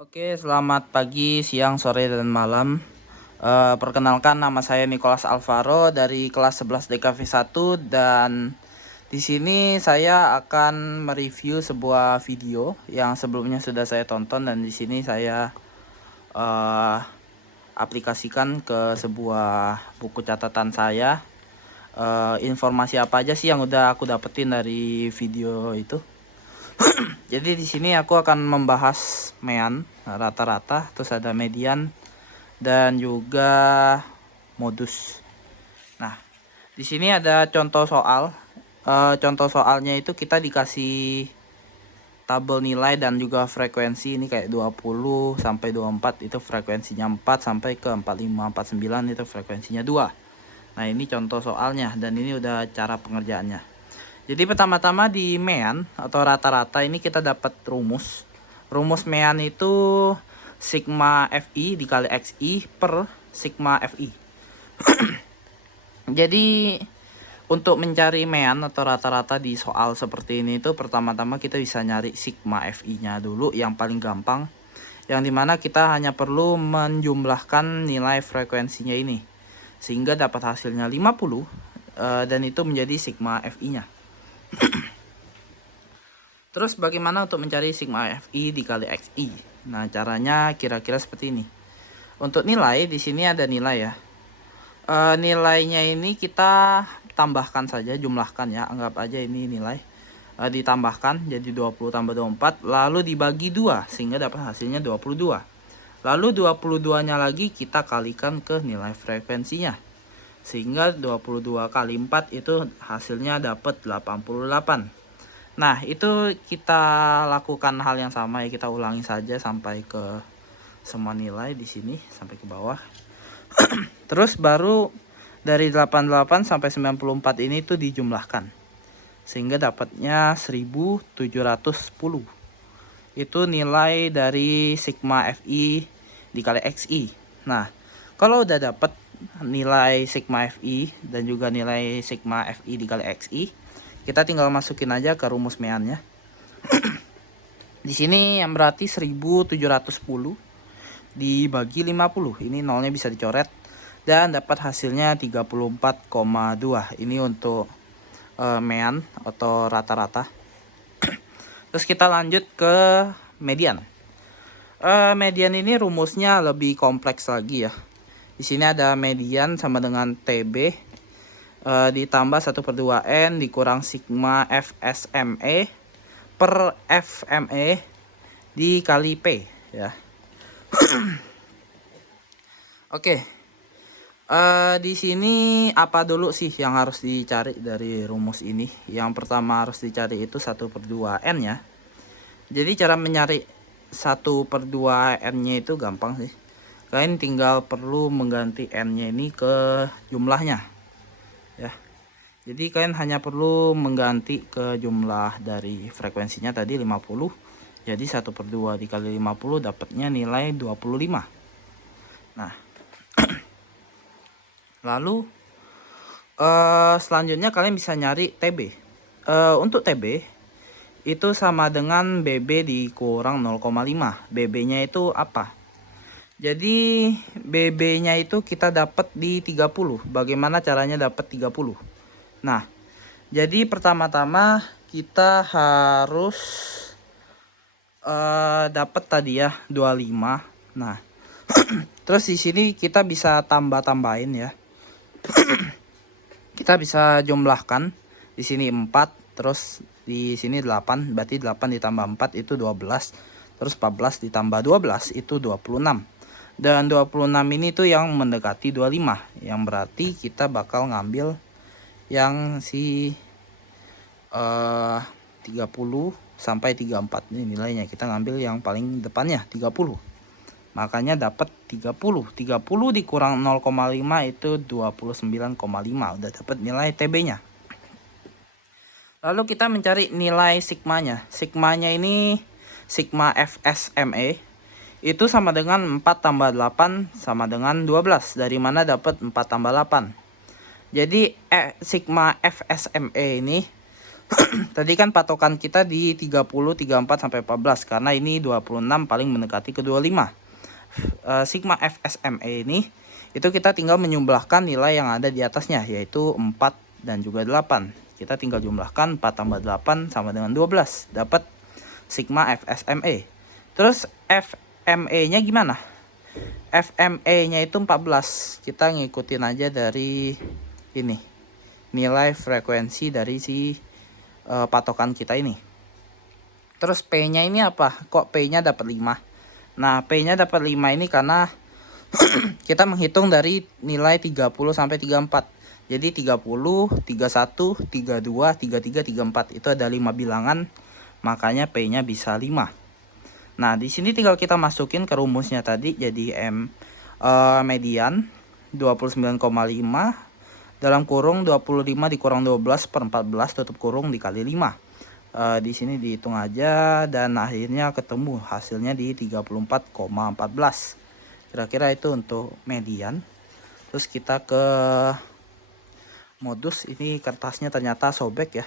Oke, selamat pagi, siang, sore, dan malam. Perkenalkan, nama saya Nicholas Alvaro dari kelas 11 DKV 1, dan di sini saya akan mereview sebuah video yang sebelumnya sudah saya tonton, dan di sini saya eh, aplikasikan ke sebuah buku catatan saya. Informasi apa aja sih yang udah aku dapetin dari video itu? Jadi di sini aku akan membahas mean rata-rata, terus ada median dan juga modus. Nah, di sini ada contoh soal. Contoh soalnya itu kita dikasih tabel nilai dan juga frekuensi. Ini kayak 20 sampai 24 itu frekuensinya 4, sampai ke 45 49 itu frekuensinya 2. Nah, ini contoh soalnya dan ini udah cara pengerjaannya. Jadi pertama-tama di mean atau rata-rata ini kita dapat rumus. Rumus mean itu sigma Fi dikali Xi per sigma Fi. Jadi untuk mencari mean atau rata-rata di soal seperti ini itu pertama-tama kita bisa nyari sigma Fi nya dulu yang paling gampang, yang dimana kita hanya perlu menjumlahkan nilai frekuensinya ini sehingga dapat hasilnya 50, dan itu menjadi sigma Fi nya. Terus bagaimana untuk mencari sigma Fi dikali Xi? Nah, caranya kira-kira seperti ini. Untuk nilai, di sini ada nilai ya. Nilainya ini kita tambahkan saja, jumlahkan ya. Anggap aja ini nilai. Ditambahkan jadi 20 tambah 24, lalu dibagi 2 sehingga dapat hasilnya 22. Lalu 22-nya lagi kita kalikan ke nilai frekuensinya. Sehingga 22 kali 4 itu hasilnya dapat 88. Nah, itu kita lakukan hal yang sama ya, kita ulangi saja sampai ke semua nilai di sini sampai ke bawah. Terus baru dari 88 sampai 94 ini tuh dijumlahkan. Sehingga dapatnya 1710. Itu nilai dari sigma Fi dikali Xi. Nah, kalau udah dapat nilai sigma Fi dan juga nilai sigma Fi dikali Xi, kita tinggal masukin aja ke rumus meannya. Di sini yang berarti 1710 dibagi 50. Ini nolnya bisa dicoret dan dapat hasilnya 34,2. Ini untuk mean atau rata-rata. Terus kita lanjut ke median. Median ini rumusnya lebih kompleks lagi ya. Di sini ada median sama dengan TB ditambah 1/2N dikurang sigma FSME per FME dikali P ya. Oke. Di sini apa dulu sih yang harus dicari dari rumus ini? Yang pertama harus dicari itu 1/2N ya. Jadi cara mencari 1/2N-nya itu gampang sih. Kalian tinggal perlu mengganti N-nya ini ke jumlahnya ya. Jadi kalian hanya perlu mengganti ke jumlah dari frekuensinya tadi 50. Jadi 1/2 dikali 50 dapatnya nilai 25. Nah, lalu selanjutnya kalian bisa nyari TB. Untuk TB itu sama dengan BB dikurang 0,5. BB-nya itu apa? Jadi BB-nya itu kita dapat di 30. Bagaimana caranya dapat 30? Nah, jadi pertama-tama kita harus dapat tadi ya 25. Nah, terus di sini kita bisa tambah-tambahin ya. Kita bisa jumlahkan. Di sini 4, terus di sini 8, berarti 8 ditambah 4 itu 12. Terus 14 ditambah 12 itu 26. Dan 26 ini tuh yang mendekati 25, yang berarti kita bakal ngambil yang si 30 sampai 34 ini nilainya. Kita ngambil yang paling depannya 30. Makanya dapat 30. 30 dikurang 0,5 itu 29,5. Udah dapat nilai TB-nya. Lalu kita mencari nilai sigmanya. Sigmanya ini sigma FSME. Itu sama dengan 4 tambah 8 sama dengan 12. Dari mana dapat 4 tambah 8? Jadi sigma FSME ini Tadi kan patokan kita di 30, 34 sampai 14 karena ini 26 paling mendekati ke 25. Sigma FSME ini itu kita tinggal menyumblahkan nilai yang ada di atasnya, yaitu 4 dan juga 8. Kita tinggal jumlahkan 4 tambah 8 sama dengan 12, dapat sigma FSME. Terus FME nya gimana? FME nya itu 14. Kita ngikutin aja dari ini, nilai frekuensi dari si patokan kita ini. Terus P nya ini apa? Kok P nya dapat 5? Nah, P nya dapat 5 ini karena kita menghitung dari nilai 30 sampai 34. Jadi 30, 31, 32, 33, 34 itu ada 5 bilangan, makanya P-nya bisa 5. Nah, di sini tinggal kita masukin ke rumusnya tadi, jadi median 29,5 dalam kurung 25 dikurang 12 per 14 tutup kurung dikali 5. Di sini dihitung aja dan akhirnya ketemu hasilnya di 34,14. Kira-kira itu untuk median. Terus kita ke modus. Ini kertasnya ternyata sobek ya.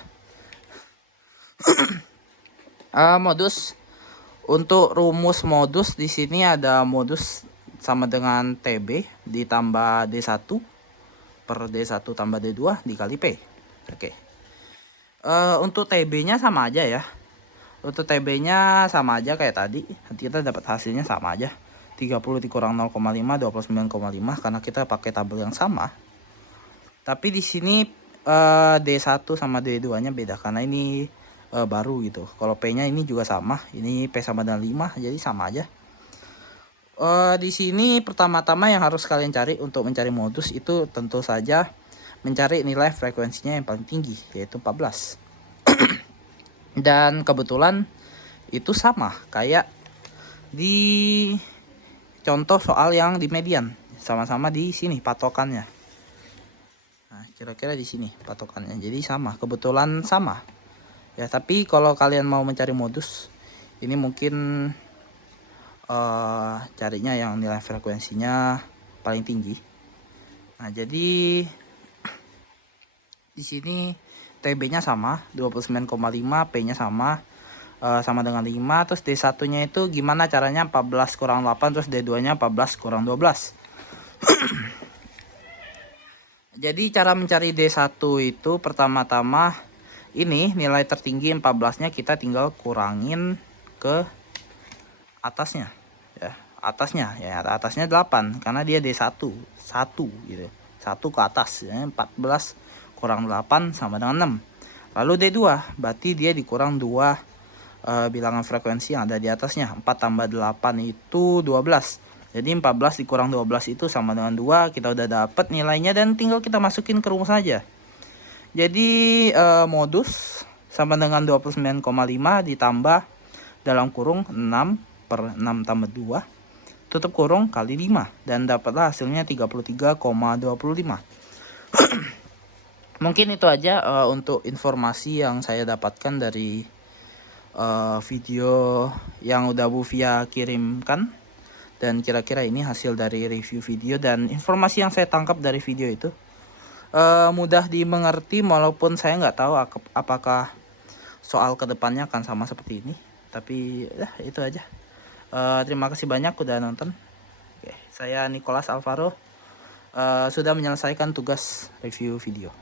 Modus. Untuk rumus modus di sini ada modus sama dengan TB ditambah D1 per D1 tambah D2 dikali P. Oke. Untuk TB-nya sama aja ya. Untuk TB-nya sama aja kayak tadi. Nanti kita dapat hasilnya sama aja. 30 dikurang 0,5 29,5 karena kita pakai tabel yang sama. Tapi di sini D1 sama D2-nya beda karena ini baru gitu. Kalau P-nya ini juga sama. Ini P sama dengan 5 jadi sama aja. Di sini pertama-tama yang harus kalian cari untuk mencari modus itu tentu saja mencari nilai frekuensinya yang paling tinggi, yaitu 14. Dan kebetulan itu sama kayak di contoh soal yang di median, sama-sama di sini patokannya. Nah, kira-kira di sini patokannya. Jadi sama, kebetulan sama. Ya, tapi kalau kalian mau mencari modus, ini mungkin carinya yang nilai frekuensinya paling tinggi. Nah, jadi di sini TB-nya sama 29,5, P-nya sama dengan 5. Terus D1-nya itu gimana caranya? 14 kurang 8, terus D2-nya 14 kurang 12. Jadi cara mencari D1 itu pertama-tama ini nilai tertinggi 14-nya kita tinggal kurangin ke atasnya. Ya, atasnya 8 karena dia D1, 1 gitu. 1 ke atas ya, 14 kurang 8 sama dengan 6. Lalu D2 berarti dia dikurang 2 bilangan frekuensi yang ada di atasnya. 4 tambah 8 itu 12. Jadi 14 dikurang 12 itu sama dengan 2. Kita udah dapet nilainya dan tinggal kita masukin ke rumus saja. Jadi modus sama dengan 29,5 ditambah dalam kurung 6 per 6 tambah 2 tutup kurung kali 5 dan dapatlah hasilnya 33,25. Mungkin itu aja untuk informasi yang saya dapatkan dari video yang udah Bu Via kirimkan. Dan kira-kira ini hasil dari review video dan informasi yang saya tangkap dari video itu mudah dimengerti, walaupun saya nggak tahu apakah soal kedepannya akan sama seperti ini. Tapi ya itu aja. Terima kasih banyak udah nonton. Oke, saya Nicholas Alvaro sudah menyelesaikan tugas review video.